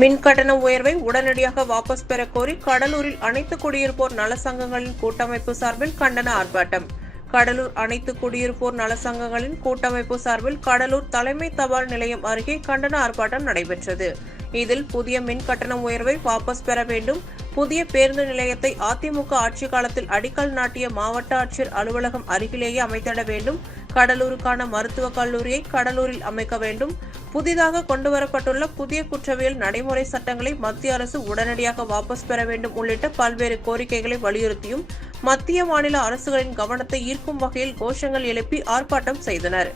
மின் கட்டண உயர்வை உடனடியாக வாபஸ் பெற கோரி கடலூரில் அனைத்து குடியிருப்போர் நல சங்கங்களின் கூட்டமைப்பு சார்பில் கண்டன ஆர்ப்பாட்டம். கடலூர் அனைத்து குடியிருப்போர் நல சங்கங்களின் கூட்டமைப்பு சார்பில் கடலூர் தலைமை தபால் நிலையம் அருகே கண்டன ஆர்ப்பாட்டம் நடைபெற்றது. இதில் புதிய மின் கட்டண உயர்வை வாபஸ் பெற வேண்டும், புதிய பேருந்து நிலையத்தை அதிமுக ஆட்சி காலத்தில் அடிக்கல் நாட்டிய மாவட்ட ஆட்சியர் அலுவலகம் அருகிலேயே அமைத்திட வேண்டும், கடலூருக்கான மருத்துவக் கல்லூரியை கடலூரில் அமைக்க வேண்டும், புதிதாக கொண்டுவரப்பட்டுள்ள புதிய குற்றவியல் நடைமுறை சட்டங்களை மத்திய அரசு உடனடியாக வாபஸ் பெற வேண்டும் உள்ளிட்ட பல்வேறு கோரிக்கைகளை வலியுறுத்தியும் மத்திய மாநில அரசுகளின் கவனத்தை ஈர்க்கும் வகையில் கோஷங்கள் எழுப்பி ஆர்ப்பாட்டம் செய்தனர்.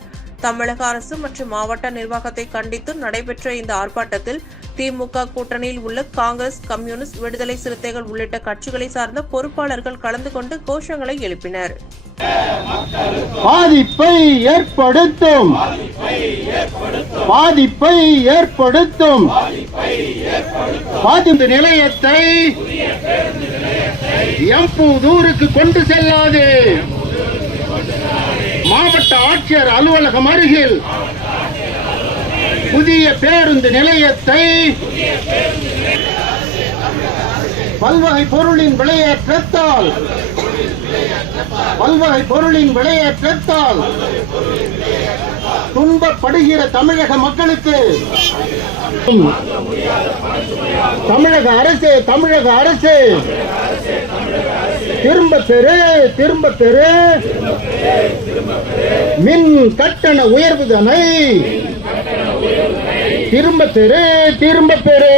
தமிழக அரசு மற்றும் மாவட்ட நிர்வாகத்தை கண்டித்து நடைபெற்ற இந்த ஆர்ப்பாட்டத்தில் திமுக கூட்டணியில் உள்ள காங்கிரஸ், கம்யூனிஸ்ட், விடுதலை சிறுத்தைகள் உள்ளிட்ட கட்சிகளை சார்ந்த பொறுப்பாளர்கள் கலந்து கொண்டு கோஷங்களை எழுப்பினர். பாதிப்பை ஏற்படுத்தும் பாதிப்பு நிலையத்தை எம்பூதூருக்கு கொண்டு செல்லாது. மாவட்ட ஆட்சியர் அலுவலகம் அருகில் புதிய பேருந்து நிலையத்தை பல்வகை பொருளின் விலையேற்றத்தால் துன்பப்படுகிற தமிழக மக்களுக்கு தமிழக அரசு திரும்ப பெறு மின் கட்டண உயர்வுதனை திரும்ப பெறு